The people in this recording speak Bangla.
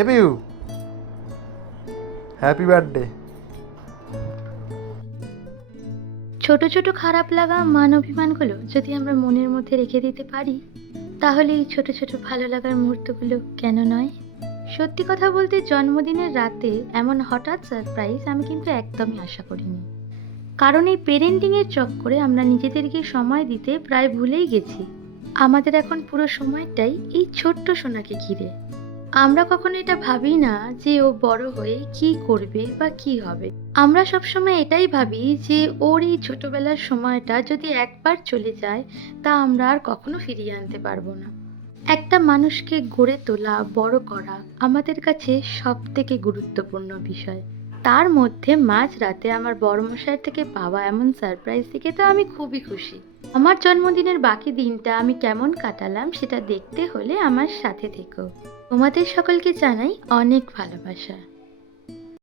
এ পিউ, হ্যাপি বার্থডে। ছোট ছোট খারাপ লাগা মান অভিমানগুলো যদি আমরা মনের মধ্যে রেখে দিতে পারি, তাহলে এই ছোট ছোট ভালো লাগার মুহূর্তগুলো কেন নয়? সত্যি কথা বলতে, জন্মদিনের রাতে এমন হঠাৎ সারপ্রাইজ আমি কিন্তু একদমই আশা করিনি। কারণ এই পেরেন্টিং এর চক্করে আমরা নিজেদেরকে সময় দিতে প্রায় ভুলেই গেছি। আমাদের এখন পুরো সময়টাই এই ছোট্ট সোনাকে ঘিরে। আমরা কখনো এটা ভাবি না যে ও বড় হয়ে কি করবে বা কি হবে। আমরা সবসময় এটাই ভাবি যে ওর এই ছোটবেলার সময়টা যদি একবার চলে যায়, তা আমরা আর কখনো ফিরিয়ে আনতে পারবো না। একটা মানুষকে গড়ে তোলা, বড় করা আমাদের কাছে সব থেকে গুরুত্বপূর্ণ বিষয়। তার মধ্যে মাঝরাতে আমার বড়মশাইয়ের থেকে পাওয়া এমন সারপ্রাইজ দেখে তো আমি খুবই খুশি। আমার জন্মদিনের বাকি দিনটা আমি কেমন কাটালাম সেটা দেখতে হলে আমার সাথে থেকো। তোমাদের সকলকে জানাই অনেক ভালোবাসা।